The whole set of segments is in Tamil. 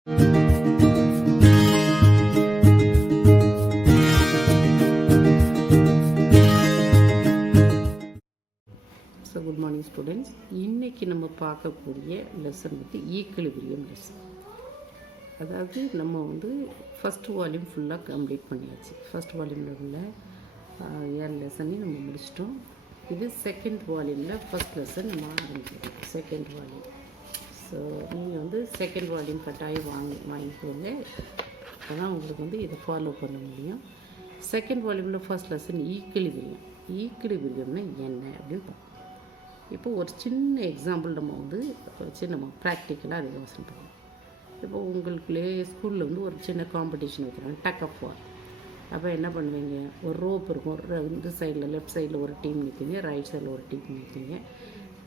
So good morning students. இன்றைக்கி நம்ம பார்க்கக்கூடிய லெசன் வந்து ஈக்குலிபிரியம் லெசன். அதாவது நம்ம வந்து ஃபஸ்ட் வால்யூம் ஃபுல்லாக கம்ப்ளீட் பண்ணியாச்சு. ஃபஸ்ட் வால்யூமில் உள்ள 7 லெசனையும் நம்ம முடிச்சிட்டோம். இது செகண்ட் வால்யூமில் ஃபஸ்ட் லெசன் நம்ம ஆரம்பிக்கிறோம். Second volume. ஸோ நீங்கள் வந்து செகண்ட் வால்யூம் கட்டாயம் வாங்கிக்கோங்க. அப்போ தான் உங்களுக்கு வந்து இதை ஃபாலோ பண்ண முடியும். செகண்ட் வால்யூமில் ஃபஸ்ட் லெசன் ஈக்குலிபிரியம். ஈக்குலிபிரியம்னா என்ன அப்படின்னு பார்ப்போம். இப்போ ஒரு சின்ன எக்ஸாம்பிள் நம்ம வந்து வச்சு நம்ம ப்ராக்டிக்கலாக அதை யோசனை பண்ணுவோம். இப்போ உங்களுக்குள்ளே ஸ்கூலில் வந்து ஒரு சின்ன காம்படிஷன் வைக்கிறாங்க, டக் ஆஃப் வார். அப்போ என்ன பண்ணுவீங்க, ஒரு ரோப் இருக்கும். இந்த சைடில் லெஃப்ட் சைடில் ஒரு டீம் நிற்பீங்க, ரைட் சைடில் ஒரு டீம் நிற்பீங்க.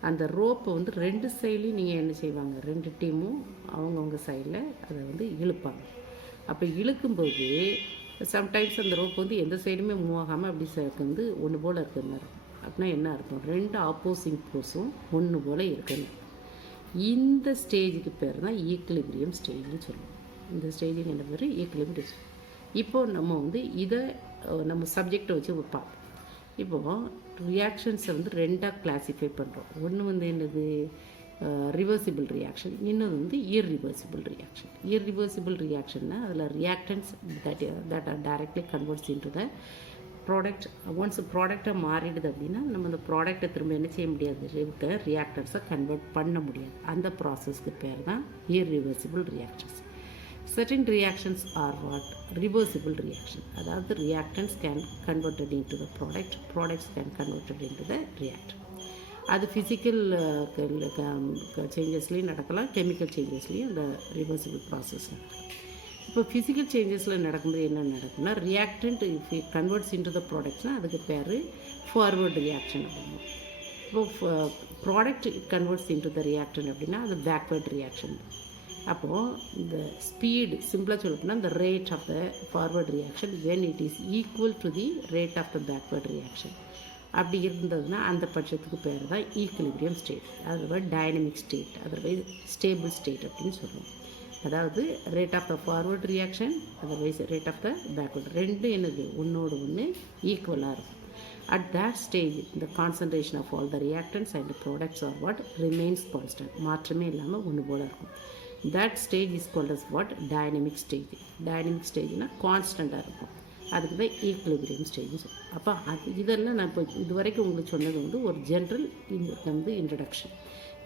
அந்த ரோப்பை வந்து 2 சைட்லேயும் நீங்கள் என்ன செய்வாங்க, 2 டீமும் அவங்கவுங்க சைடில் அதை வந்து இழுப்பாங்க. அப்போ இழுக்கும்போது சம்டைம்ஸ் அந்த ரோப் வந்து எந்த சைடுமே மூவ் ஆகாமல் அப்படி வந்து ஒன்று போல் இருக்கிற மாதிரி இருக்கும். அப்படின்னா என்ன அர்த்தம், 2 ஆப்போசிங் ஃபோர்ஸும் ஒன்று போல் இருக்கணும். இந்த ஸ்டேஜுக்கு பேர் தான் ஈக்குலிபிரியம் ஸ்டேஜ்னு சொல்லுவோம். இந்த ஸ்டேஜுக்கு என்ன பேர், ஈக்குலிபிரியம் ஸ்டேஜ். இப்போது நம்ம வந்து இதை நம்ம சப்ஜெக்டை வச்சு பார்ப்போம். இப்போது ரியாக்ஷன்ஸை வந்து 2ஆக கிளாஸிஃபை பண்ணுறோம். ஒன்று வந்து என்னது, ரிவர்சிபிள் ரியாக்ஷன், இன்னொன்று வந்து இர்ரிவர்சிபிள் ரியாக்ஷன். இர்ரிவர்சிபிள் ரியாக்ஷன்னா அதில் reactants that are directly converts into the product. Once ப்ராடக்டாக மாறிடுது அப்படின்னா நம்ம அந்த ப்ராடக்டை திரும்ப என்ன செய்ய முடியாது, ரியாக்டன்ஸை கன்வெர்ட் பண்ண முடியாது. அந்த ப்ராசஸ்க்கு பேர் தான் irreversible reactions. Certain reactions are what? Reversible reaction. அதாவது reactants can converted into the product, products can converted into the reactant. அது ஃபிசிக்கல் சேஞ்சஸ்லேயும் நடக்கலாம், கெமிக்கல் சேஞ்சஸ்லேயும் இந்த ரிவர்சிபிள் ப்ராசஸ் நடக்கலாம். இப்போ ஃபிசிக்கல் சேஞ்சஸில் நடக்கும்போது என்ன நடக்கும்னா, reactant if converts into the ப்ராடக்ட்ஸ்னால் அதுக்கு பேர் ஃபார்வர்ட் ரியாக்ஷன் அப்படின்னா. இப்போ product converts into the reactant அப்படின்னா அது பேக்வர்ட் ரியாக்ஷன். அப்போது இந்த ஸ்பீடு சிம்பிளாக சொல்லப்போனால் இந்த rate of the forward reaction when it is equal to the rate of the backward reaction அப்படி இருந்ததுன்னா அந்த பட்சத்துக்கு பேர் தான் equilibrium state. Otherwise dynamic state, otherwise stable state அப்படின்னு சொல்லுவோம். அதாவது rate of the forward reaction, otherwise rate of the backward, ரெண்டு என்னது ஒன்றோடு ஒன்று ஈக்குவலாக இருக்கும். At that stage, the concentration of all the reactants and the products are what remains constant. மாற்றமே இல்லாமல் ஒன்று போல இருக்கும். That stage is called as what? Dynamic stage. Dynamic stageனா கான்ஸ்டண்ட்டாக இருக்கும். அதுக்கு தான் ஈக்குலிபிரியம் ஸ்டேஜ்னு சொல்லுவோம். அப்போ இதெல்லாம் நான் இப்போ இது வரைக்கும் உங்களுக்கு சொன்னது வந்து ஒரு ஜென்ரல் வந்து இன்ட்ரடக்ஷன்.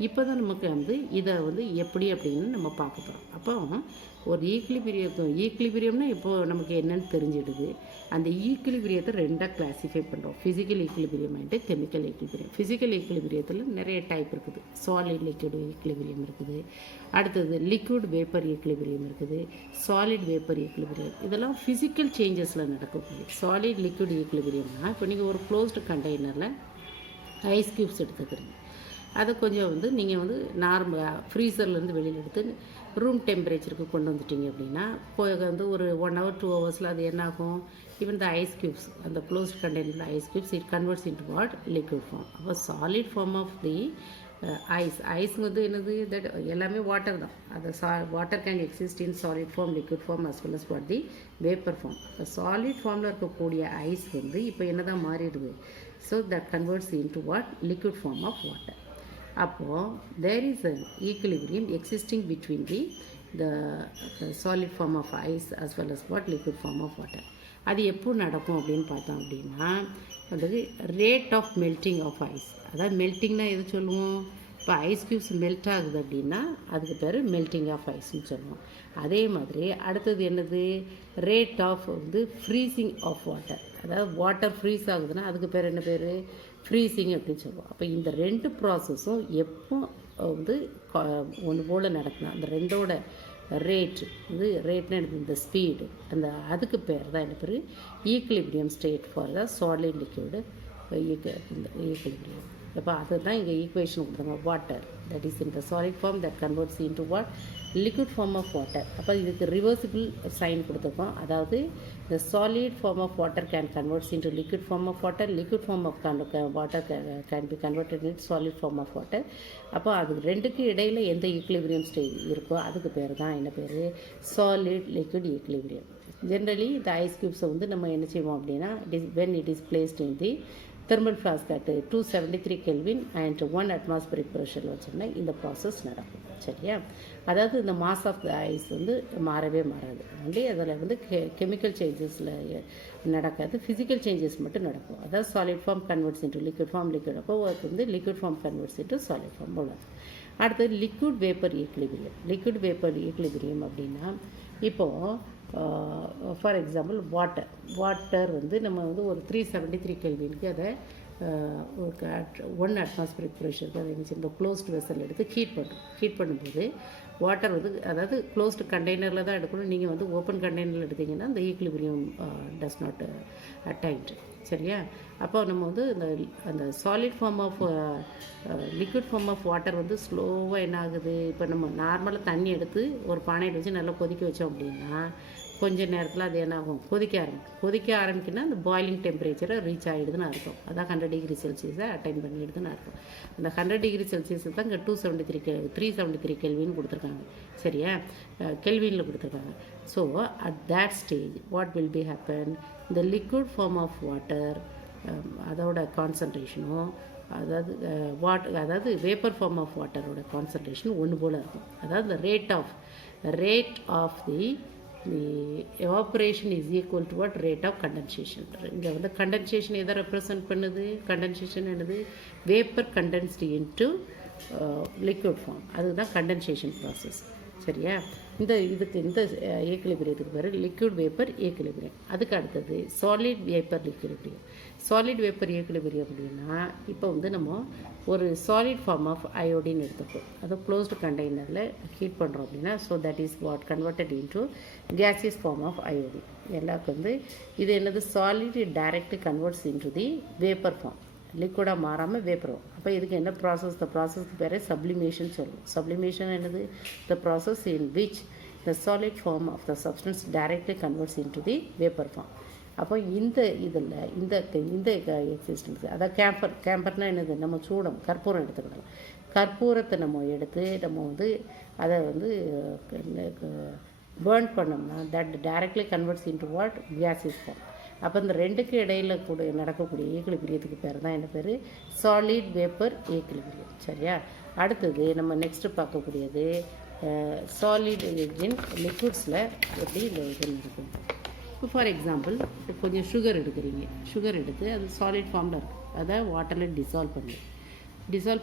இப்போ தான் நமக்கு வந்து இதை வந்து எப்படி அப்படின்னு நம்ம பார்க்க போகிறோம். அப்போ ஒரு ஈக்குலிபிரியம்னா இப்போது நமக்கு என்னென்னு தெரிஞ்சிடுது. அந்த ஈக்குலிபிரியத்தை 2ஆக கிளாஸிஃபை பண்ணுறோம். Physical equilibrium and chemical equilibrium. Physical ஈக்குலிபிரியத்தில் நிறைய டைப் இருக்குது. சாலிட் லிக்விட் ஈக்குலிபிரியம் இருக்குது, அடுத்தது லிக்விட் வேப்பர் ஈக்குலிபிரியம் இருக்குது, சாலிட் வேப்பர் ஈக்குலிபிரியம். இதெல்லாம் ஃபிசிக்கல் சேஞ்சஸில் நடக்கக்கூடிய. சாலிட் லிக்விட் ஈக்குலிபிரியம்னா இப்போ நீங்கள் ஒரு க்ளோஸ்டு கண்டெய்னரில் ஐஸ் க்யூப்ஸ் எடுத்துக்கிறீங்க. அதை கொஞ்சம் வந்து நீங்கள் வந்து ஃப்ரீசர்லேருந்து வெளியில் எடுத்து ரூம் டெம்பரேச்சருக்கு கொண்டு வந்துட்டீங்க அப்படின்னா வந்து ஒரு 1 hour 2 hours அது என்னாகும், ஈவன் த ஐஸ் க்யூப்ஸ், அந்த க்ளோஸ்ட் கண்டெய்னரில் ice cubes it converts into what, liquid form. அப்போ solid form of the ice வந்து என்னது, தட் எல்லாமே வாட்டர் தான். அது water can exist in solid form, liquid form as well as what the vapour form. Solid ஃபார்மில் இருக்கக்கூடிய ஐஸ் வந்து இப்போ என்ன தான் மாறிடுது, so that converts into what, liquid form of water. அப்போது there is an equilibrium existing between the solid form of ice as well as what, liquid form of water. அது எப்போ நடக்கும் அப்படின்னு பார்த்தோம் அப்படின்னா, அதாவது rate of melting of ice. அதாவது மெல்ட்டிங்னா எது சொல்லுவோம், இப்போ ஐஸ் க்யூப்ஸ் மெல்ட் ஆகுது அப்படின்னா அதுக்கு பேர் மெல்ட்டிங் ஆஃப் ஐஸ்ன்னு சொல்லுவோம். அதே மாதிரி அடுத்தது என்னது, ரேட் ஆஃப் வந்து ஃப்ரீசிங் ஆஃப் வாட்டர். அதாவது வாட்டர் ஃப்ரீஸ் ஆகுதுன்னா அதுக்கு பேர் என்ன பேர், ஃப்ரீசிங் அப்படின்னு சொல்லுவோம். அப்போ இந்த 2 ப்ராசஸும் எப்போ வந்து ஒன்று போல் நடக்கணும், அந்த 2ஓட ரேட் இது ரேட்னா எனக்கு இந்த ஸ்பீடு, அந்த அதுக்கு பேர் தான் என்ன பேர், equilibrium state for the solid liquid equilibrium. அப்போ அதுதான் இங்கே ஈக்குவேஷன் கொடுத்தாங்க. Water that is in the solid form that converts into what, liquid form of water. அப்போ இதுக்கு reversible sign கொடுத்துருக்கோம். அதாவது the solid form of water can convert into liquid form of water. Liquid form of water can be converted into solid form of water. அப்போ அது ரெண்டுக்கு இடையில் எந்த ஈக்குலிபிரியம் ஸ்டேஜ் இருக்கோ அதுக்கு பேர் தான் என்ன பேர், சாலிட் லிக்விட் ஈக்குலிபிரியம். ஜென்ரலி இந்த ஐஸ் க்யூப்ஸை வந்து நம்ம என்ன செய்வோம் அப்படின்னா, when it is placed in the thermal flask at 273 Kelvin and 1 atmospheric pressure வச்சோம்னா இந்த ப்ராசஸ் நடக்கும். சரியா? அதாவது இந்த மாஸ் ஆஃப் த ஐஸ் வந்து மாறவே மாறாது. ஒன்லி அதில் வந்து கெமிக்கல் சேஞ்சஸில் நடக்காது, ஃபிசிக்கல் சேஞ்சஸ் மட்டும் நடக்கும். அதாவது solid form converts into liquid form, liquid அப்போ வந்து liquid form converts into solid form உள்ளது. அடுத்தது liquid vapour equilibrium. Liquid vapour equilibrium அப்படின்னா இப்போது ஃபார் எக்ஸாம்பிள் வாட்டர் வந்து நம்ம வந்து ஒரு 373 கெல்வினுக்கு அதை 1 அட்மாஸ்பியரிக் ப்ரெஷருக்கு அதை இந்த க்ளோஸ்டு வெசல் எடுத்து ஹீட் பண்ணும்போது வாட்டர் வந்து, அதாவது க்ளோஸ்டு கண்டெய்னரில் தான் எடுக்கணும். நீங்கள் வந்து ஓப்பன் கண்டெய்னரில் எடுத்திங்கன்னா இந்த ஈக்குலிபிரியம் டஸ் நாட் அட்டைன்ட். சரியா? அப்போ நம்ம வந்து அந்த solid form of liquid form of water வந்து ஸ்லோவாக என்ன ஆகுது, இப்போ நம்ம நார்மலாக தண்ணி எடுத்து ஒரு பானையில் வச்சு நல்லா கொதிக்க வச்சோம் அப்படின்னா கொஞ்சம் நேரத்தில் அது என்ன ஆகும், கொதிக்க ஆரம்பிக்குன்னா அந்த பாயிலிங் டெம்பரேச்சரை ரீச் ஆகிடுதுன்னு அர்த்தம். அதான் 100 டிகிரி செல்சியஸை அட்டைன் பண்ணிடுதுன்னு அர்த்தம். அந்த 100 டிகிரி செல்சியஸை தான் இங்கே 373 கெல்வின் கொடுத்துருக்காங்க. சரியா? கெல்வினில் கொடுத்துருக்காங்க. So at that stage what will be happen, இந்த லிக்விட் ஃபார்ம் ஆஃப் வாட்டர் அதோட கான்சன்ட்ரேஷனும் அதாவது வேப்பர் ஃபார்ம் ஆஃப் வாட்டரோட கான்சன்ட்ரேஷன் ஒன்று போல் இருக்கும். அதாவது இந்த rate of the evaporation is equal to what, rate of condensation. இங்கே வந்து கண்டென்சேஷன் எதை ரெப்ரசன்ட் பண்ணுது, கண்டென்சேஷன் என்னது, vapour condensed into liquid form, அதுதான் கண்டென்சேஷன் ப்ராசஸ். சரியா? இந்த ஈக்குலிபிரியத்துக்கு பேர் லிக்விட் வேப்பர் ஈக்குலிபிரியம். அதுக்கு அடுத்தது solid vapour equilibrium. Solid vapour equilibrium அப்படின்னா இப்போ வந்து நம்ம ஒரு சாலிட் ஃபார்ம் ஆஃப் அயோடின் எடுத்துப்போம், அதை க்ளோஸ்டு கண்டெய்னரில் ஹீட் பண்ணுறோம் அப்படின்னா, so that is what converted into gaseous form of iodine. எல்லாருக்கும் வந்து இது என்னது, solid directly converts into the vapour form, லிக்விடாக மாறாமல் வேப்பரும். அப்போ இதுக்கு என்ன ப்ராசஸ், த ப்ராசஸ்க்கு பேர் சப்ளிமேஷன் சொல்லுவோம். சப்ளிமேஷன் என்னது, the process in which the solid form of the substance directly converts into the vapour form. அப்போ இந்த எக்ஸிஸ்டன்ஸ், அதாவது கேம்பர்னால் என்னது, நம்ம கற்பூரம் எடுத்துக்கிடலாம். கற்பூரத்தை நம்ம எடுத்து நம்ம வந்து அதை வந்து பேர்ன் பண்ணோம்னா that directly converts into what, gaseous form. அப்போ இந்த ரெண்டுக்கு இடையில் கூட நடக்கக்கூடிய ஈக்குலிபிரியத்துக்கு பேர் தான் என்ன பேர், சாலிட் வேப்பர் ஈக்குலிபிரியம். சரியா? அடுத்தது நம்ம நெக்ஸ்ட்டு பார்க்கக்கூடியது சாலிட் இன் லிக்விட்ஸில் எப்படி இந்த இது இருக்கும். இப்போ ஃபார் எக்ஸாம்பிள் கொஞ்சம் சுகர் எடுத்து அது சாலிட் ஃபார்மில் இருக்குது, அதை வாட்டரில் டிசால்வ்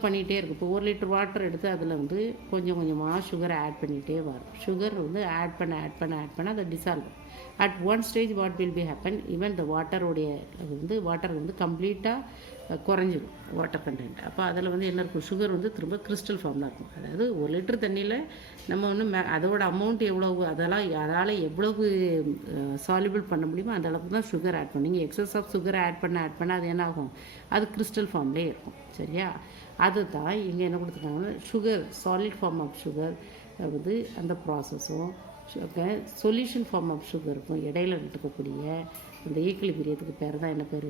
பண்ணிகிட்டே இருக்குது. இப்போ 1 லிட்டர் வாட்டர் எடுத்து அதில் வந்து கொஞ்சம் கொஞ்சமாக சுகரை ஆட் பண்ணிகிட்டே வரும். சுகர் வந்து ஆட் பண்ண அதை dissolve. At one stage what will be happen, even the water வந்து கம்ப்ளீட்டாக குறைஞ்சிடும் வாட்டர் கண்டென்ட். அப்போ அதில் வந்து என்ன இருக்கும், சுகர் வந்து திரும்ப கிறிஸ்டல் ஃபார்மில் இருக்கும். அதாவது 1 லிட்டர் தண்ணியில் நம்ம ஒன்று அதோட அமௌண்ட் எவ்வளவு, அதால் எவ்வளவு சால்யூபிள் பண்ண முடியுமோ அந்த அளவுக்கு தான் சுகர் ஆட் பண்ணும். நீங்கள் எக்ஸஸ் ஆஃப் சுகர் ஆட் பண்ண அது என்ன ஆகும், அது கிறிஸ்டல் ஃபார்ம்லேயே இருக்கும். சரியா? அதுதான் இங்கே என்ன கொடுத்துருக்காங்கன்னா சாலிட் ஃபார்ம் ஆஃப் சுகர் வந்து அந்த ப்ராசஸும் சொல்யூஷன் ஃபார்ம் ஆஃப் சுகருக்கும் இடையில நடக்கக்கூடிய இந்த ஈக்குலிபிரியத்துக்கு பேர் தான் என்ன பேர்,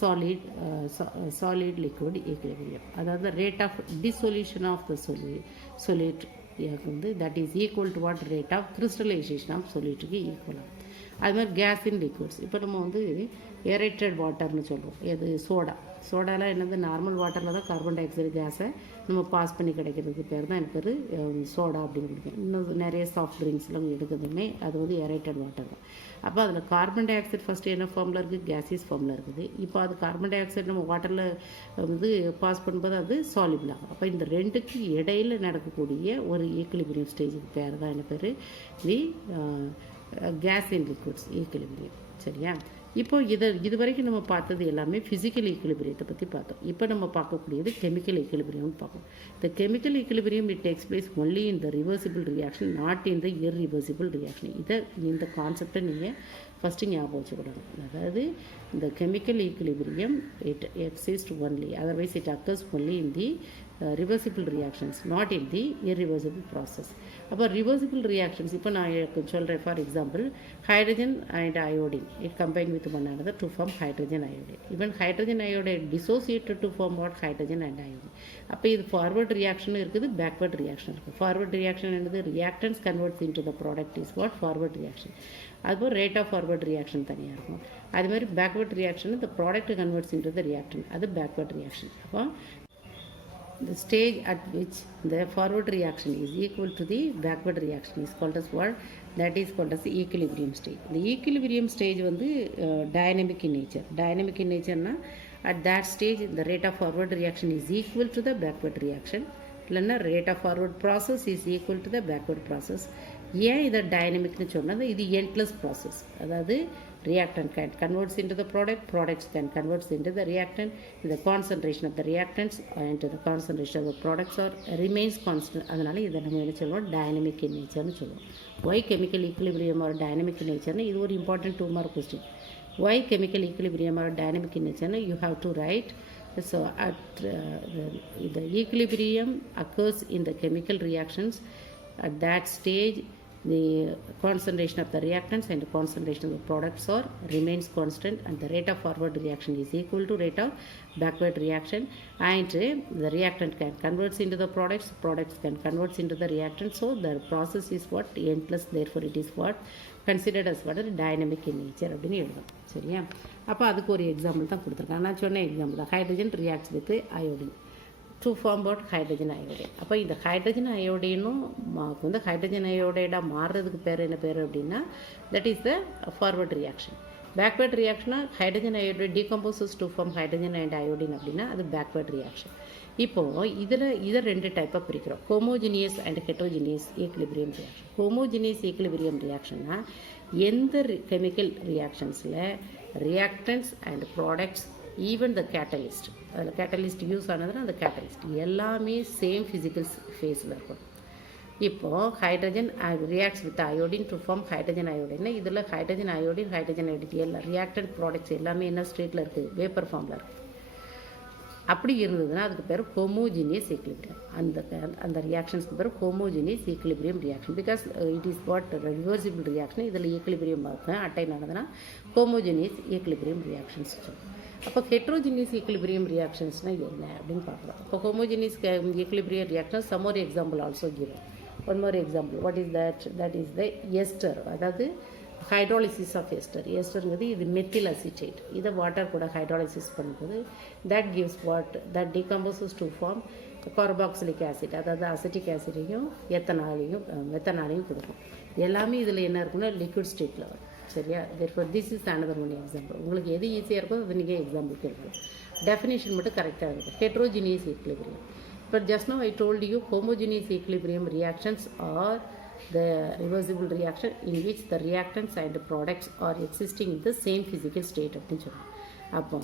சாலிட் லிக்விட் ஈக்குலிபிரியம். அதாவது rate of dissolution of the solute வந்து that is equal to what, rate of crystallization of solute-க்கு ஈக்குவலாக. அது மாதிரி கேஸ் இன் லிக்விட்ஸ், இப்போ நம்ம வந்து ஏரேட்டட் வாட்டர்னு சொல்கிறோம். எது, சோடாலாம் என்னது, நார்மல் வாட்டரில் தான் கார்பன் டை ஆக்சைடு கேஸை நம்ம பாஸ் பண்ணி கிடைக்கிறதுக்கு பேர் தான் எனக்கு பேர் சோடா அப்படின்னு கொடுக்கும். இன்னும் நிறைய சாஃப்ட் ட்ரிங்க்ஸ்லாம் எடுக்குதுமே அது வந்து ஏரேட்டட் வாட்டர் தான். அப்போ அதில் கார்பன் டை ஆக்சைடு ஃபஸ்ட்டு என்ன ஃபார்மில் இருக்குது, கேசியஸ் ஃபார்மில் இருக்குது. இப்போ அது கார்பன் டை ஆக்சைடு நம்ம வாட்டரில் வந்து பாஸ் பண்ணும்போது அது சால்யூபிள் ஆகும். அப்போ இந்த ரெண்டுக்கு இடையில் நடக்கக்கூடிய ஒரு ஈக்குலிபிரியம் ஸ்டேஜுக்கு பேர் தான் என்ன பேர், the case in liquids equilibrium. சரியா? இப்போ இது வரைக்கும் நம்ம பார்த்தது எல்லாமே ஃபிசிக்கல் ஈக்குலிபிரியத்தை பற்றி பார்த்தோம். இப்போ நம்ம பார்க்கக்கூடியது கெமிக்கல் ஈக்குலிபிரியம்னு பார்ப்போம். இந்த chemical equilibrium it takes place only in the reversible reaction, not in the irreversible reaction. இந்த கான்செப்டை நீங்கள் ஃபஸ்ட்டு ஞாபகம் வச்சுக்கிடணும். அதாவது இந்த chemical equilibrium it exist only, otherwise it occurs only in the reversible reactions, not in the irreversible process. அப்போ reversible reactions இப்போ நான் சொல்கிறேன். For example hydrogen and iodine it combined with one another to form hydrogen iodide. Even hydrogen iodide dissociated to form what hydrogen and iodine. அப்போ இது ஃபார்வர்ட் ரியாக்ஷனும் இருக்குது, பேக்வர்ட் ரியாக்ஷன் இருக்குது. ஃபார்வர்ட் ரியாக்ஷன் என்னது, reactance converts into the product is what forward reaction. அதுபோல் ரேட் ஆஃப் ஃபார்வர்ட் ரியாக்ஷன் தனியாக இருக்கும். அதுமாதிரி பேக்வர்ட் ரியாக்ஷன் இந்த ப்ராடக்ட் கன்வெர்ட்ஸ் இன்டு த ரியாக்டன், அது பேக்வர்ட் ரியாக்ஷன். அப்போ the stage at which the forward reaction is equal to the backward reaction is called as what? That is called as the equilibrium stage. The equilibrium stage வந்து dynamic in nature. Dynamic in nature na at that stage the rate of forward reaction is equal to the backward reaction. இல்லைன்னா rate of forward process is equal to the backward process. ஏன் இதை டைனமிக்னு சொன்னால் இது எண்ட்லெஸ் ப்ராசஸ். அதாவது reactant can converts into the product, products can converts into the reactant, the concentration of the reactants and the concentration of the products are remains constant. அதனால் இதை நம்ம என்ன சொல்லுவோம், டைனமிக் இன் நேச்சர்னு சொல்லுவோம். Why chemical equilibrium are dynamic in நேச்சர்னு இது ஒரு important 2 mark question. Why chemical equilibrium are dynamic in நேச்சர்னு you have to write. So at the equilibrium occurs in the chemical reactions. At that stage the concentration of the reactants and the concentration of the products are remains constant and the rate of forward reaction is equal to rate of backward reaction, and the reactant can converts into the products can converts into the reactant. So the process is what, endless, therefore it is what considered as what dynamic in nature அப்படின்னு எழுதும். சரியா? அப்போ அதுக்கு ஒரு எக்ஸாம்பிள் தான் கொடுத்துருக்காங்க. நான் சொன்ன எக்ஸாம்பிள் தான், hydrogen reacts with iodine to form out hydrogen iodide. அப்போ இந்த ஹைட்ரஜன் அயோடைனும் வந்து ஹைட்ரஜன் அயோடைடாக மாறுறதுக்கு பேர் என்ன பேர் அப்படின்னா that is the forward reaction. Backward ரியாக்ஷனாக hydrogen iodide decomposes to form hydrogen and iodine அப்படின்னா அது பேக்வேர்ட் ரியாக்ஷன். இப்போது இதை 2 டைப்பாக பிரிக்கிறோம், homogeneous and heterogeneous equilibrium reaction. Homogeneous equilibrium ரியாக்ஷன்னா எந்த கெமிக்கல் ரியாக்ஷன்ஸில் reactants and products even the catalyst, அதில் கேட்டலிஸ்ட் யூஸ் ஆனதுன்னா அந்த கேட்டலிஸ்ட் எல்லாமே சேம் ஃபிசிக்கல் ஃபேஸில் இருக்கும். இப்போது hydrogen reacts with iodine to form hydrogen iodine. இதில் ஹைட்ரஜன் அயோடின் எல்லாம் ரியாக்டட் ப்ராடக்ட்ஸ் எல்லாமே என்ன ஸ்டேட்டில் இருக்குது, வேப்பர் ஃபார்மில் இருக்குது. அப்படி இருந்ததுன்னா அதுக்கு பேர் ஹோமோஜினியஸ் ஈக்குலிபிரியம். அந்த ரியாக்ஷன்ஸ்க்கு பேர் homogeneous equilibrium reaction. Because it is what reversible reaction. இதில் ஈக்குலிபிரியம் அட்டைன் ஆனதுன்னா ஹோமோஜினியஸ் ஈக்குலிபிரியம் ரியாக்ஷன்ஸ் சொல்லுவோம். அப்போ ஹெட்ரோஜினியஸ் ஈக்குலிபிரியம் ரியாக்ஷன்ஸ்னால் என்ன அப்படின்னு பார்க்குறோம். இப்போ homogeneous equilibrium reaction some more example also given. One more example, what is that is the ester, அதாவது ஹைட்ராலிசிஸ் ஆஃப் எஸ்டர். எஸ்டருங்கிறது இது மெத்தில் அசிட்டேட். இதை வாட்டர் கூட ஹைட்ராலிசிஸ் பண்ணும்போது that gives what, that decomposes to form carboxylic acid, அதாவது அசிட்டிக் ஆசிடையும் மெத்தனாலையும் கொடுக்கும். எல்லாமே இதில் என்ன இருக்குன்னா லிக்விட் ஸ்டேட்டில் வரும். சரியா? therefore this is another one example. உங்களுக்கு எது ஈஸியாக இருக்கோ அது நீங்கள் எக்ஸாம்பிள் கேட்கலாம். டெஃபினேஷன் மட்டும் கரெக்டாக இருக்கும். Heterogeneous equilibrium. But just now I told you homogeneous equilibrium reactions are the reversible reaction in which the reactants and the products are existing in the same physical state அப்படின்னு சொல்லுவோம். அப்போ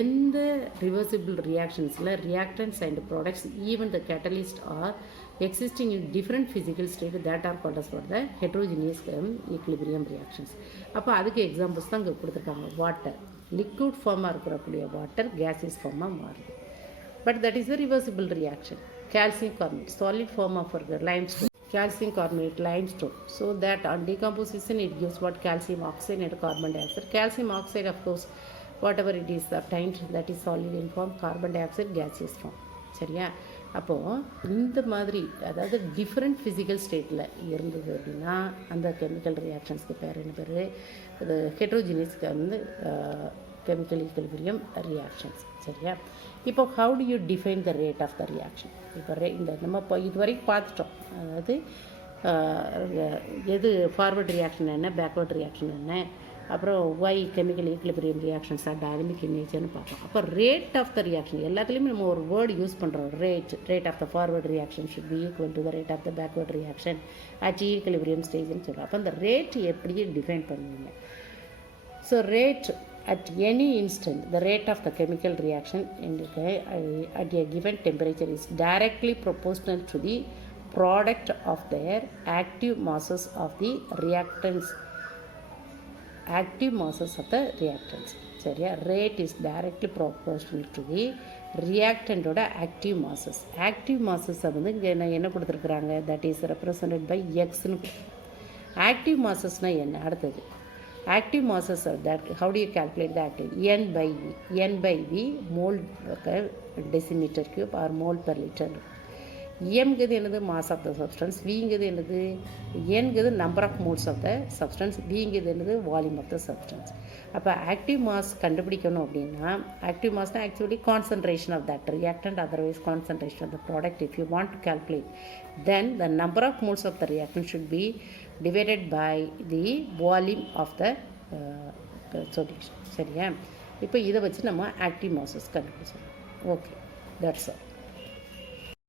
எந்த reversible ரியாக்ஷன்ஸில் reactants and products even the catalyst are existing in different physical state that are called as for the heterogeneous equilibrium reactions. அப்போ அதுக்கு எக்ஸாம்பிள்ஸ் தான் இங்கே கொடுத்துருக்காங்க. வாட்டர் லிக்விட் ஃபார்மாக இருக்கக்கூடிய வாட்டர் கேஸியஸ் ஃபார்மாக மாறுது. But that is a reversible reaction. Calcium carbonate, solid form of limestone. Calcium carbonate, limestone. So that on decomposition it gives what, calcium oxide and carbon dioxide. Calcium oxide, of course, whatever it is obtained, that is solid in form. Carbon dioxide, gaseous form. சரியா? அப்போது இந்த மாதிரி அதாவது டிஃப்ரெண்ட் ஃபிசிக்கல் ஸ்டேட்டில் இருந்தது அப்படின்னா அந்த கெமிக்கல் ரியாக்ஷன்ஸ்க்கு பேர் என்ன பேர், இது ஹெட்ரோஜினியஸ்க்கு வந்து chemical equilibrium reactions. சரியா? இப்போ how do you define the rate of the reaction? இப்போ இந்த நம்ம இப்போ இது வரைக்கும் பார்த்துட்டோம். அதாவது எது ஃபார்வர்ட் ரியாக்ஷன் என்ன, பேக்வர்ட் ரியாக்ஷன் என்ன, அப்புறம் why chemical equilibrium reactions are dynamic in நேச்சர்னு பார்ப்போம். அப்போ ரேட் ஆஃப் த ரியாக்ஷன் எல்லாத்துலேயுமே நம்ம ஒரு வேர்டு யூஸ் பண்ணுறோம். Rate of the forward reaction should be equal to the rate of the backward reaction at equilibrium ஸ்டேஜ்னு சொல்கிறோம். அப்போ அந்த ரேட் எப்படி டிஃபைன் பண்ணுவீங்க? So rate at any instant, the rate of the chemical reaction at a given temperature is directly proportional to the product of their active masses of the reactants. சரியா. Rate is directly proportional to the ரியாக்டண்டோட ஆக்டிவ் மாசஸ். ஆக்டிவ் மாசஸை வந்து இங்கே என்ன கொடுத்துருக்குறாங்க, தட் இஸ் ரெப்ரசன்டட் பை எக்ஸ்னு. ஆக்டிவ் மாசஸ்னால் என்ன, அடுத்தது active masses are that. How do you calculate the active? N by V mole per decimeter cube or mole per liter. M என்னது mass of the substance, V என்னது, N number of moles of the substance, V என்னது volume of the substance. அப்போ ஆக்டிவ் மாஸ் கண்டுபிடிக்கணும் அப்படின்னா, ஆக்டிவ் மாஸ்னால் actually concentration of that reactant, otherwise concentration of the product. If you want to calculate, then the number of moles of the reactant should be divided by the volume of the solution. சரியா. இப்போ இதை வச்சு நம்ம ஆக்டிவ் மாசஸ் கண்டுபிடிச்சோம். Okay, that's all.